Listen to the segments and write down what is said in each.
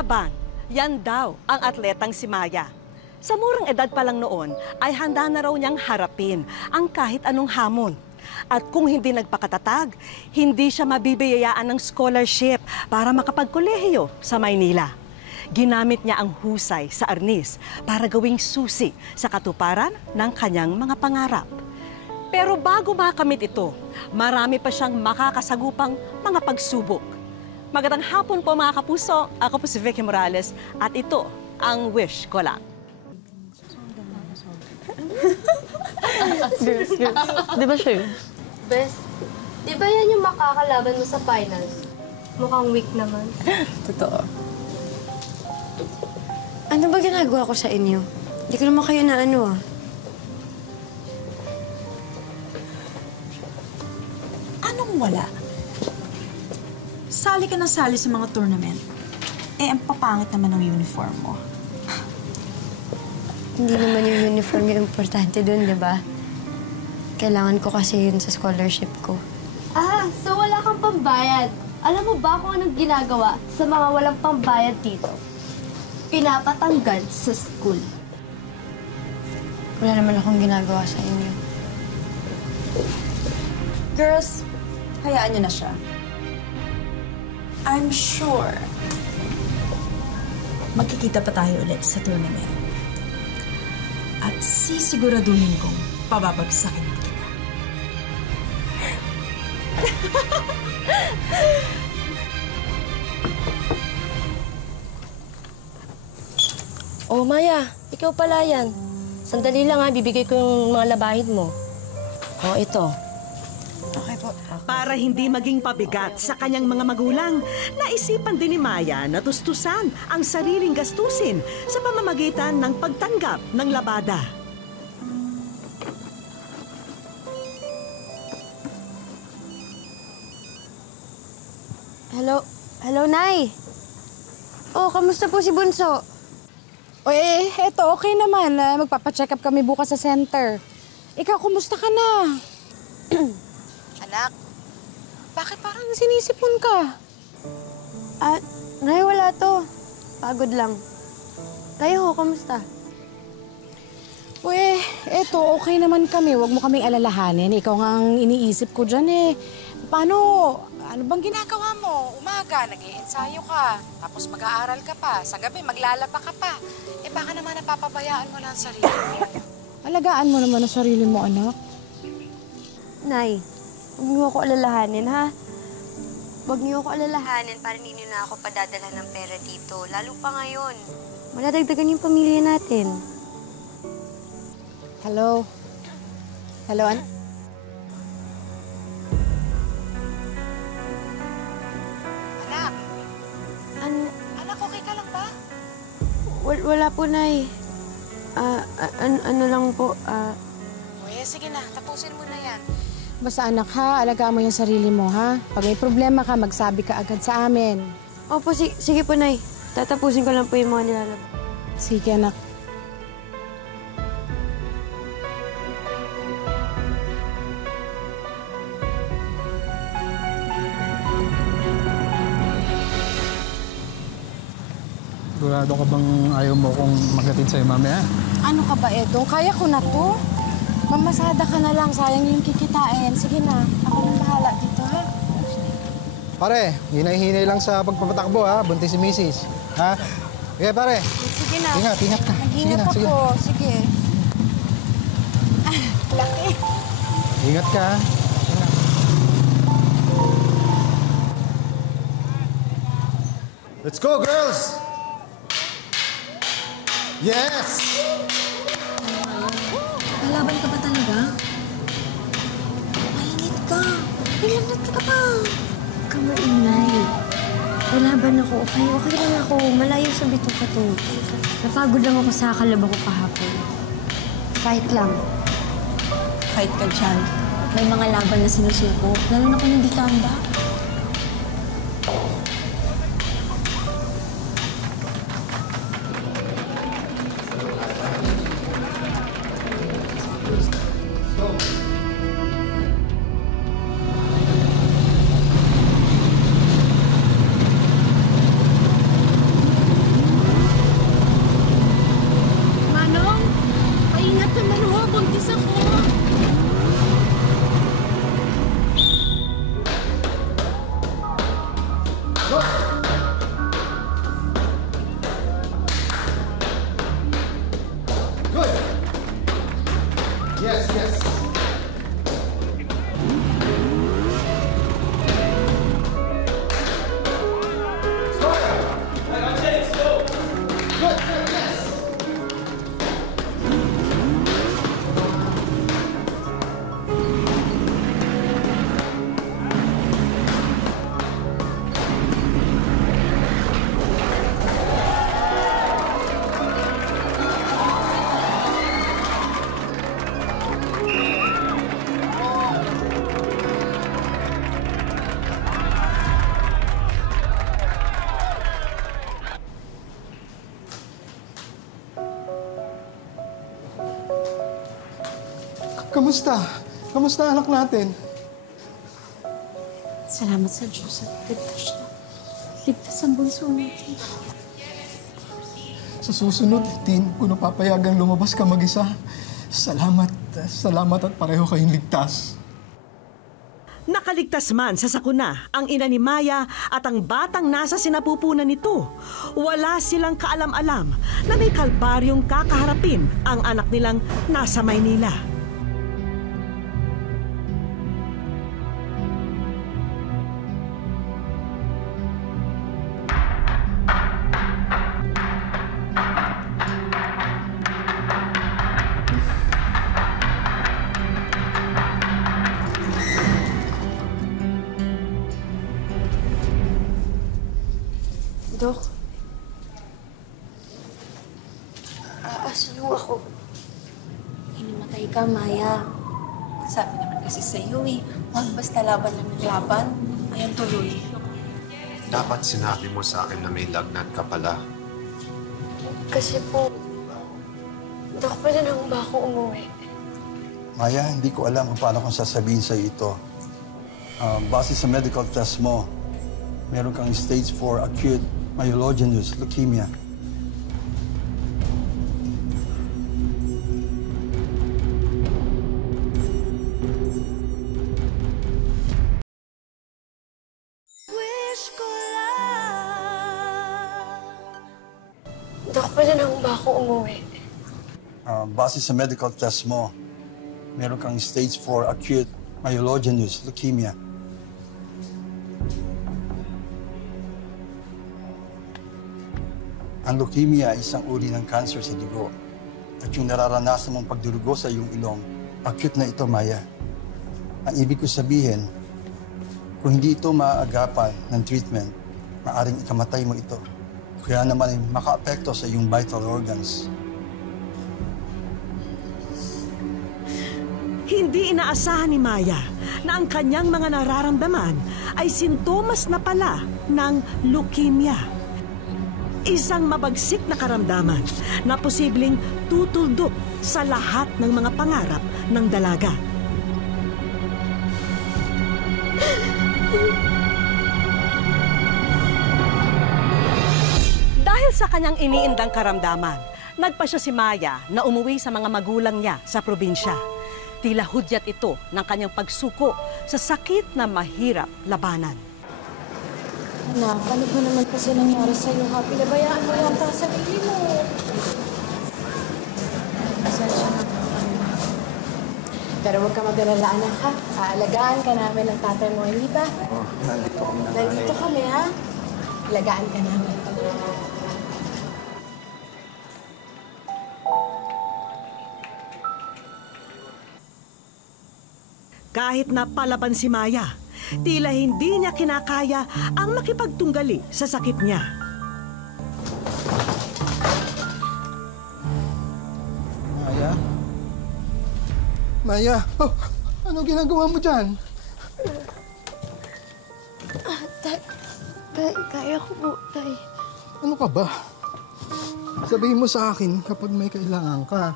Laban, yan daw ang atletang si Maya. Sa murang edad pa lang noon, ay handa na raw niyang harapin ang kahit anong hamon. At kung hindi nagpakatatag, hindi siya mabibiyayaan ng scholarship para makapagkolehiyo sa Maynila. Ginamit niya ang husay sa arnis para gawing susi sa katuparan ng kanyang mga pangarap. Pero bago makamit ito, marami pa siyang makakasagupang mga pagsubok. Magandang hapon po mga kapuso, ako po si Vicky Morales at ito ang Wish Ko Lang. Girls. Di ba siya yun? Bes, di ba yan yung makakalaban mo sa finals? Mukhang weak naman. Totoo. Ano ba ginagawa ko sa inyo? Hindi ko naman kayo na ano ah. Anong wala? Sali ka ng sali sa mga tournament. Eh, ang papangit naman ng uniform mo. Hindi naman yung uniform yung importante dun, di ba? Kailangan ko kasi yun sa scholarship ko. Ah, so wala kang pambayad. Alam mo ba kung anong ginagawa sa mga walang pambayad dito? Pinapatanggal sa school. Wala naman akong ginagawa sa inyo. Girls, hayaan niyo na siya. I'm sure magkikita pa tayo ulit sa tournament. At sisiguraduhin kong pababagsakin kita. Oh, Maya, ikaw pala yan. Sandali lang ha, bibigay ko yung mga labahid mo. Oh, ito. Okay po. Para hindi maging pabigat sa kanyang mga magulang, naisipan din ni Maya na tustusan ang sariling gastusin sa pamamagitan ng pagtanggap ng labada. Hello, Nay. Oh, kamusta po si Bunso? O eto, okay naman. Magpapacheck up kami bukas sa center. Ikaw, kumusta ka na? Anak, bakit parang sinisipon ka? Nay, wala to. Pagod lang. Kayo, kamusta? O eto, okay naman kami. Huwag mo kaming alalahanin. Ikaw nga ang iniisip ko dyan eh. Ano bang ginagawa mo? Umaga, nag-iensayo ka. Tapos mag-aaral ka pa. Sa gabi, maglalaba ka pa. Baka naman napapabayaan mo na ang sarili mo. Alagaan mo naman ang sarili mo, anak. Nay, huwag niyo ako alalahanin, ha? Huwag niyo ako alalahanin para hindi niyo na ako padadala ng pera dito. Lalo pa ngayon. Maladagdagan yung pamilya natin. Hello? Hello, Anak, okay ka lang ba? Wala po, Nay. Ano lang po, Sige na, tapusin mo na yan. Basta anak ha, alagaan mo yung sarili mo ha. Pag may problema ka, magsabi ka agad sa amin. Opo, sige po, Nay. Tatapusin ko lang po yung mga nilalab. Sige, anak. Sigurado ka bang ayaw mo kong maghatid sa'yo mamaya? Ano ka ba, Edong? Kaya ko na to. Mamasada ka na lang. Sayang yung kikitain. Sige na. Ako nang bahala dito, ha? Pare, hinay-hinay lang sa pagpapatakbo, ha? Buntis si Mrs. Ha? Sige, pare. Sige na. Ingat ka. Mag-ingat Sige ako. Sige. Laki. Ingat ka, ha? Let's go, girls! Yes! Lalaban ka ba talaga? Mainit ka. Nilagnat ka pa. Kamainay. Lalaban ako. Okay lang ako. Malayo sa bito ka to. Napagod lang ako sa kalaba ko kahapon. Fight lang. Fight ka dyan. May mga laban na sinusuko. Lalo na kung hindi ka handa. Kamusta? Kamusta anak natin? Salamat sa Diyos at ligtas siya. Ligtas ang bunso natin. Sa susunod, din ko napapayagang lumabas ka mag-isa. Salamat at pareho kayong ligtas. Nakaligtas man sa sakuna ang ina ni Maya at ang batang nasa sinapupunan nito. Wala silang kaalam-alam na may kalbaryong kakaharapin ang anak nilang nasa Maynila. Dok? Aasan ho ako? Hinimatay ka, Maya. Sabi naman kasi sa'yo huwag basta laban lang ng laban. Ayan tuloy. Dapat sinabi mo sa akin na may lagnat ka pala. Kasi po, Dok, pwede na ba ako umuwi? Maya, hindi ko alam kung paano kong sasabihin sa'yo ito. Base sa medical test mo, meron kang stage 4 acute myelogenous leukemia. Dok, pwede na ba ako umuwi? Base sa medical test mo, meron kang stage 4 acute myelogenous leukemia. Ang leukemia ay isang uri ng cancer sa dugo. At yung nararanasan mong pagdurugo sa iyong ilong, acute na ito, Maya. Ang ibig ko sabihin, kung hindi ito maaagapan ng treatment, maaring ikamatay mo ito. Kaya naman ay makaapekto sa iyong vital organs. Hindi inaasahan ni Maya na ang kanyang mga nararamdaman ay sintomas na pala ng leukemia. Isang mabagsik na karamdaman na posibleng tutuldok sa lahat ng mga pangarap ng dalaga. Dahil sa kanyang iniindang karamdaman, nagpasya si Maya na umuwi sa mga magulang niya sa probinsya. Tila hudyat ito ng kanyang pagsuko sa sakit na mahirap labanan. Anak, ano ba naman kasi nangyari sa'yo, ha? Pinabayaan mo yata sa sarili mo. Pasensya na. Pero huwag ka mag-alala, anak, ha? Aalagaan ka namin ng tatay mo, hindi ba? Nandito kami, ha? Alagaan ka namin. Kahit napalaban si Maya, tila hindi niya kinakaya ang makipagtunggali sa sakit niya. Maya? Maya? Oh, ano ginagawa mo dyan? Tay, kaya ko po, Tay. Ano ka ba? Sabihin mo sa akin kapag may kailangan ka.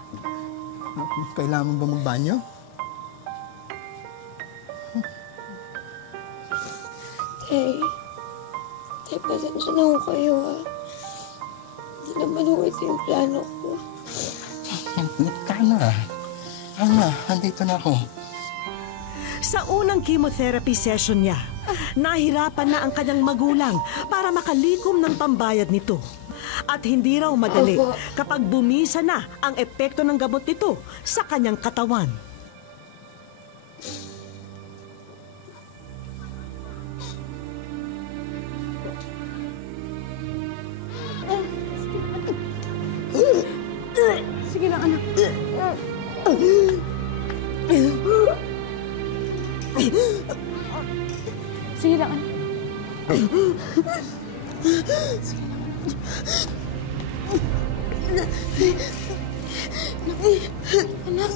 Kailangan mo ba magbanyo? Tay, pasensya na ho kayo, ha. Hindi naman ho ito yung plano ko. Tama, andito na ako. Sa unang chemotherapy session niya, nahirapan na ang kanyang magulang para makalikom ng pambayad nito. At hindi raw madali kapag bumisa na ang epekto ng gamot nito sa kanyang katawan. Sige lang, anak. Sige lang, anak. Anak.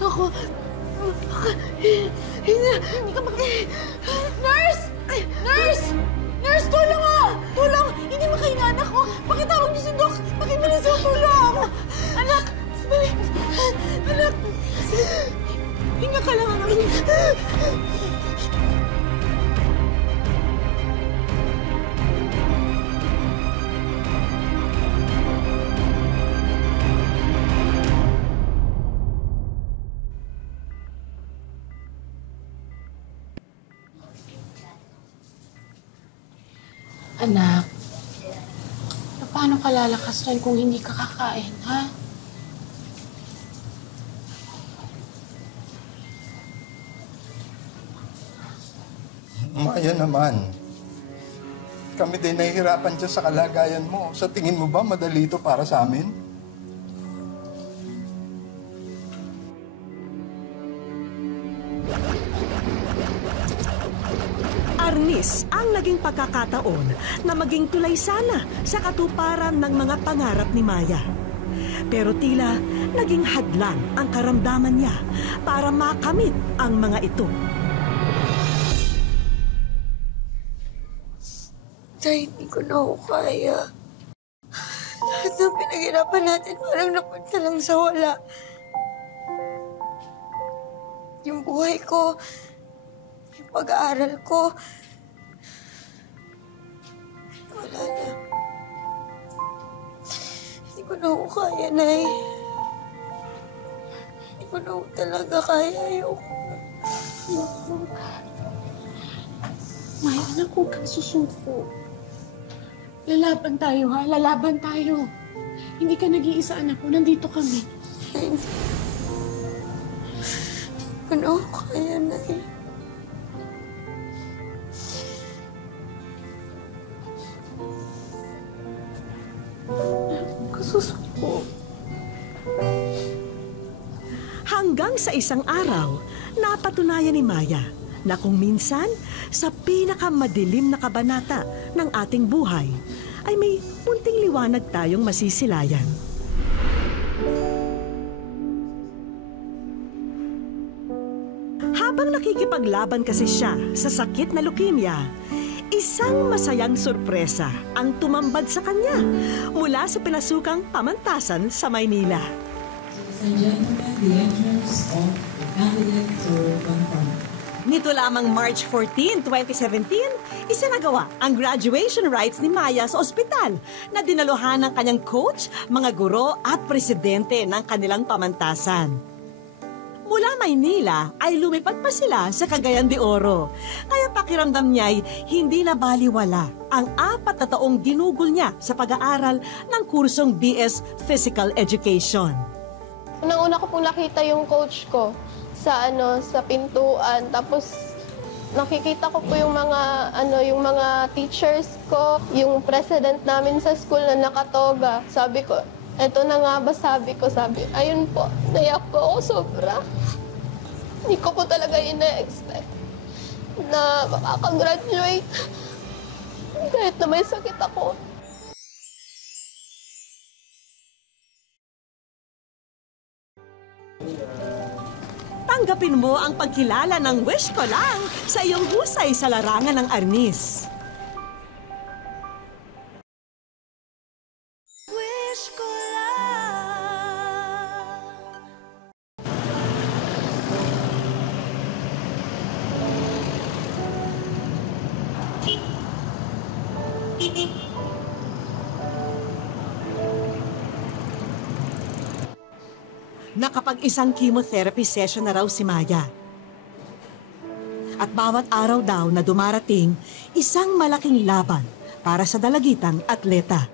Ako. Hindi ka Nurse! Nurse! Nurse, tulong ah! Tulong! Hindi makahinga anak ko. Pakitawag ka lang namin. Anak, paano ka lalakas rin kung hindi ka kakain, ha? Maya naman. Kami din nahihirapan dyan sa kalagayan mo. Sa tingin mo ba madali ito para sa amin? Arnis ang naging pagkakataon na maging tulay sana sa katuparan ng mga pangarap ni Maya. Pero tila naging hadlang ang karamdaman niya para makamit ang mga ito. Tay, hindi ko na ako kaya. Lahat ng pinaghirapan natin parang napunta lang sa wala. Yung buhay ko, yung pag-aaral ko, wala na. Hindi ko na ako kaya, Nay. Hindi ko na ako talaga kaya. Ayoko na. Maya, anak, huwag kang susuko. Lalaban tayo, ha? Lalaban tayo. Hindi ka nag-iisa, anak ko. Nandito kami. Hindi ko na ako kaya, Nay. Kasusuko. Hanggang sa isang araw, napatunayan ni Maya na kung minsan sa pinakamadilim na kabanata ng ating buhay ay may munting liwanag tayong masisilayan. Habang nakikipaglaban kasi siya sa sakit na leukemia, isang masayang sorpresa ang tumambad sa kanya mula sa pinasukang pamantasan sa Maynila. Ladies and gentlemen, the entrance of the candidate for Pampanga. Nito lamang March 14, 2017, isinagawa ang graduation rites ni Maya sa ospital na dinaluhan ng kanyang coach, mga guro at presidente ng kanilang pamantasan. Mula Maynila ay lumipat pa sila sa Cagayan de Oro. Kaya pakiramdam niya'y hindi na baliwala ang 4 na taong ginugol niya sa pag-aaral ng kursong BS Physical Education. Unang-una ko pong nakita yung coach ko sa pintuan, tapos nakikita ko po yung mga teachers ko, yung president namin sa school na nakatoga. Sabi ko, eto na nga ba, sabi, ayun po, naiyak po ako sobra. Hindi ko po talaga ina-expect na makakagraduate kahit na may sakit ako. Tanggapin mo ang pagkilala ng wish ko lang sa iyong husay sa larangan ng Arnis. Wish ko Nakapag-isang chemotherapy session na raw si Maya. At bawat araw daw na dumarating, isang malaking laban para sa dalagitang atleta.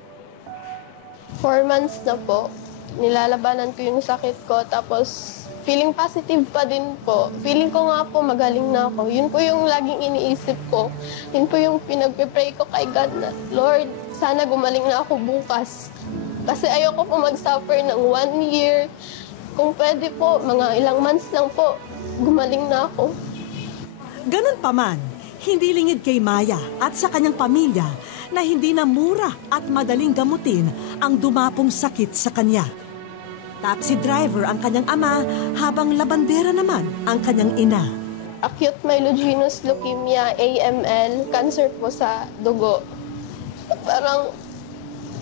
4 months na po, nilalabanan ko yung sakit ko, tapos feeling positive pa din po. Feeling ko nga po magaling na ako. Yun po yung laging iniisip ko. Yun po yung pinagpipray ko kay God na, Lord, sana gumaling na ako bukas. Kasi ayoko po mag-suffer ng 1 year. Kung pwede po, mga ilang months lang po, gumaling na ako. Ganun pa man, hindi lingid kay Maya at sa kanyang pamilya na hindi na mura at madaling gamutin ang dumapong sakit sa kanya. Taxi driver ang kanyang ama habang labandera naman ang kanyang ina. Acute myelogenous leukemia, AML, cancer po sa dugo. Parang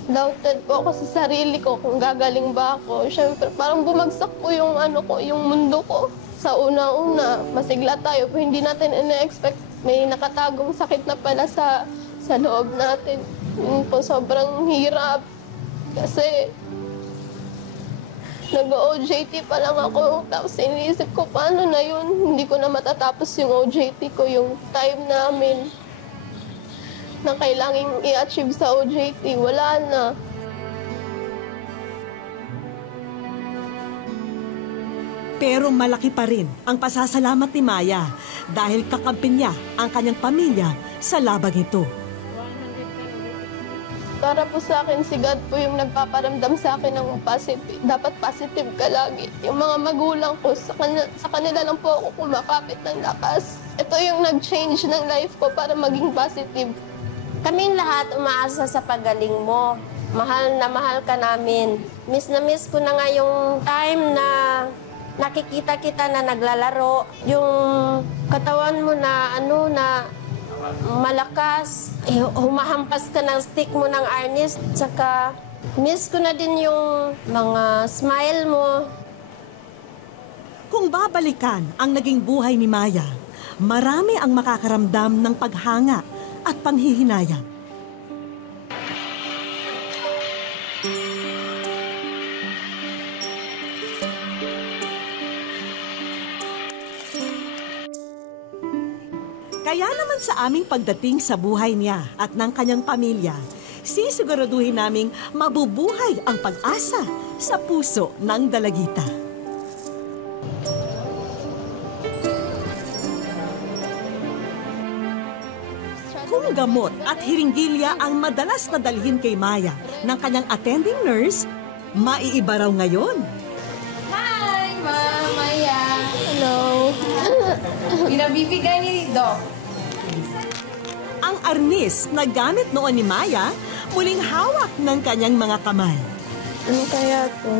doubted po ako sa sarili ko kung gagaling ba ako. Siyempre, parang bumagsak po yung yung mundo ko. Sa una-una, masigla tayo, pero hindi natin ina-expect may nakatagong sakit na pala sa loob natin. Yun po, sobrang hirap. Kasi nag-OJT pa lang ako, tapos iniisip ko, paano na yun? Hindi ko na matatapos yung OJT ko, yung time namin na kailangang i-achieve sa OJT. Wala na. Pero malaki pa rin ang pasasalamat ni Maya dahil kakampi niya ang kanyang pamilya sa labang ito. Para po sa akin, si God po yung nagpaparamdam sa akin ng positive. Dapat positive ka lagi. Yung mga magulang ko, sa kanila lang po ako kumakapit ng lakas. Ito yung nag-change ng life ko para maging positive. Kaming lahat umaasa sa pagaling mo. Mahal na mahal ka namin. Miss na miss ko na nga yung time na nakikita kita na naglalaro. Yung katawan mo na na malakas. Humahampas ka ng stick mo ng arnis. Tsaka miss ko na din yung mga smile mo. Kung babalikan ang naging buhay ni Maya, marami ang makakaramdam ng paghanga at panghihinayang. Kaya naman sa aming pagdating sa buhay niya at ng kanyang pamilya, sisiguraduhin naming mabubuhay ang pag-asa sa puso ng dalagita. Kung gamot at hiringgilya ang madalas na dalhin kay Maya ng kanyang attending nurse, maiiba raw ngayon. Hi, Ma'am Maya. Hello. Pinabibigay ni Doc. Ang arnis na gamit noon ni Maya, muling hawak ng kanyang mga kamay. Ano kaya to?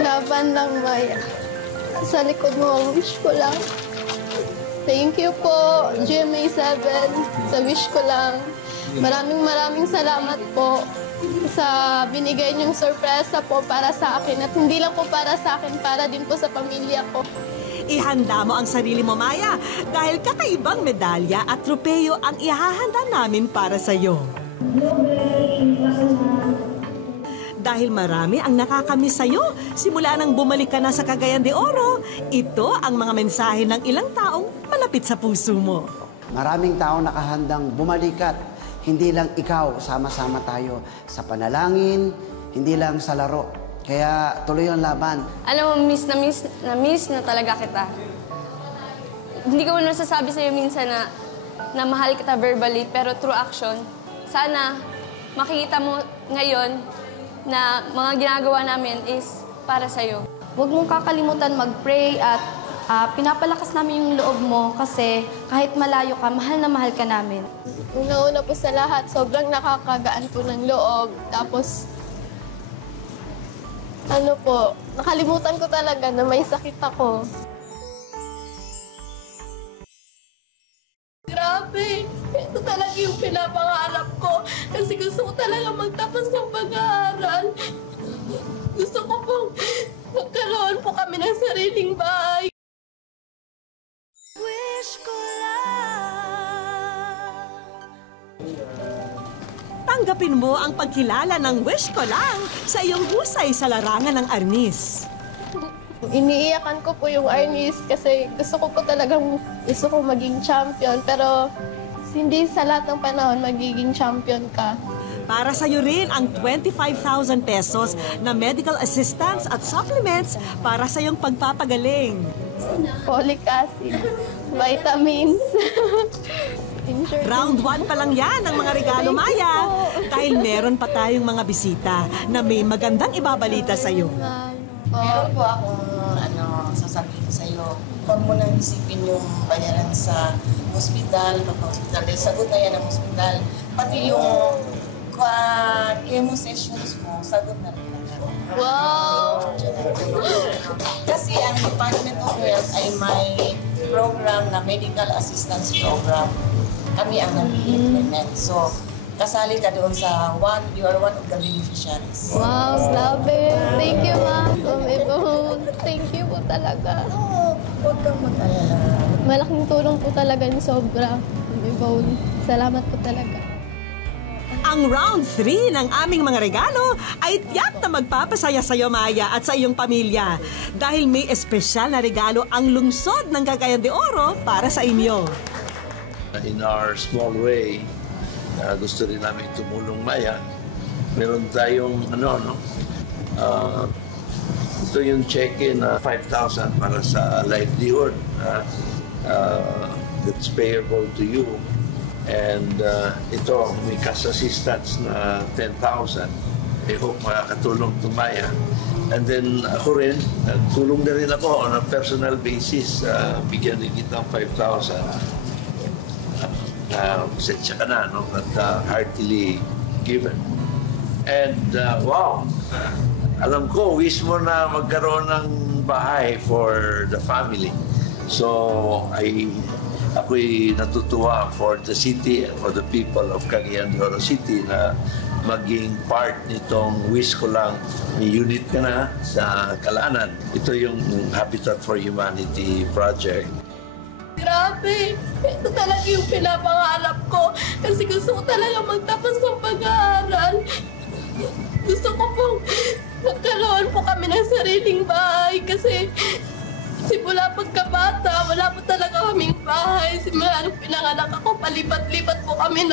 Laban lang, Maya. Sa likod mo ang wish ko lang. Thank you po, GMA7, sa wish ko lang. Maraming salamat po sa binigay niyong sorpresa po para sa akin. At hindi lang po para sa akin, para din po sa pamilya ko. Ihanda mo ang sarili mo, Maya, dahil kakaibang medalya at tropeyo ang ihahanda namin para sa iyo. Dahil marami ang nakakamiss sa'yo simula nang bumalik ka na sa Cagayan de Oro, ito ang mga mensahe ng ilang taong malapit sa puso mo. Maraming tao nakahandang bumalikat. Hindi lang ikaw, sama-sama tayo sa panalangin, hindi lang sa laro. Kaya tuloy ang laban. Alam mo, miss na talaga kita. Hindi ko man masasabi sa'yo minsan na mahal kita verbally, pero through action, sana makikita mo ngayon na mga ginagawa namin is para sa'yo. Huwag mong kakalimutan mag-pray at pinapalakas namin yung loob mo kasi kahit malayo ka, mahal na mahal ka namin. Una-una po sa lahat, sobrang nakakagaan po ng loob. Tapos, nakalimutan ko talaga na may sakit ako. Grabe! Ito talaga yung pinapangarap ko. Kasi gusto ko talaga magtapos ng pag-aaral. Gusto ko pong magkaroon po kami ng sariling bahay. Wish ko Tanggapin mo ang pagkilala ng wish ko lang sa iyong husay sa larangan ng arnis. Iniiyakan ko po yung arnis kasi gusto ko maging champion. Pero hindi sa lahat ng panahon magiging champion ka. Para sa iyo rin ang 25,000 pesos na medical assistance at supplements para sa iyong pagpapagaling. Folic acid, vitamins. Round 1 pa lang yan ang mga regalo, Maya. Dahil meron pa tayong mga bisita na may magandang ibabalita sa iyo. Meron po akong sasabihin sa iyo. Huwag mo nang isipin yung bayaran sa hospital, pagpa-hospital. Dahil sagot na yan ang hospital. Pati yung chemo sessions mo, sagot na rin. Wow! Kasi ang Department of Health ay may program na medical assistance program. Kami ang nag-implement. So, kasali ka doon sa you are one of the beneficiaries. Wow, love it. Thank you, Ma'am. Thank you po talaga. Huwag kang mag-alala. Malaking tulong po talaga ni sobra. Salamat po talaga. Ang round 3 ng aming mga regalo ay tiyak na magpapasaya sa iyo, Maya, at sa iyong pamilya. Dahil may espesyal na regalo ang lungsod ng Cagayan de Oro para sa inyo. In our small way, gusto rin namin tumulong, Maya. Meron tayong ito yung check-in 5,000 para sa livelihood that's payable to you. And ito, may cash assistance na 10,000. I hope makakatulong to Maya. And then ako rin, tulong na rin ako on a personal basis. Bigyan rin kita ng 5,000. Sensya ka na, no? At heartily given. And wow, alam ko, wish mo na magkaroon ng bahay for the family. So, ako'y natutuwa for the city and for the people of Cagayan de Oro City na maging part nitong wish ko lang. May unit ka na sa Calaanan. Ito yung Habitat for Humanity project. Grabe! Ito talaga yung pinapangarap ko. Kasi gusto ko talaga magtapos ng pag-aaral. Gusto ko pong magkaroon po kami ng sariling bahay kasi simula pagkabata, wala po talaga kaming bahay. Simula nung pinanganak ako, palipat-lipat po kami,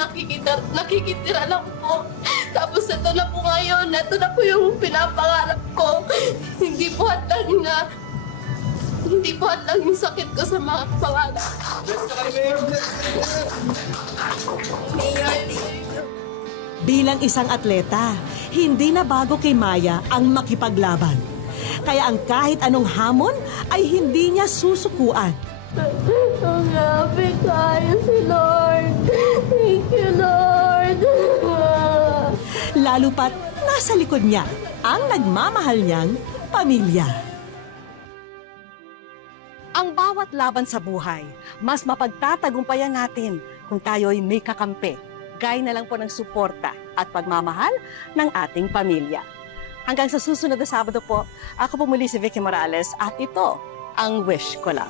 nakikitira lang po. Tapos ito na po ngayon, ito na po yung pinapangarap ko. Hindi po hadlang yung sakit ko sa mga pangarap. Bilang isang atleta, hindi na bago kay Maya ang makipaglaban. Kaya ang kahit anong hamon ay hindi niya susukuan. Oh, grabe, kaya si Lord. Thank you, Lord. Lalo pat nasa likod niya ang nagmamahal niyang pamilya. Ang bawat laban sa buhay, mas mapagtatagumpayan natin kung tayo'y may kakampi. Gaya na lang po ng suporta at pagmamahal ng ating pamilya. Hanggang sa susunod na Sabado po, ako po muli si Vicky Morales at ito ang wish ko lang.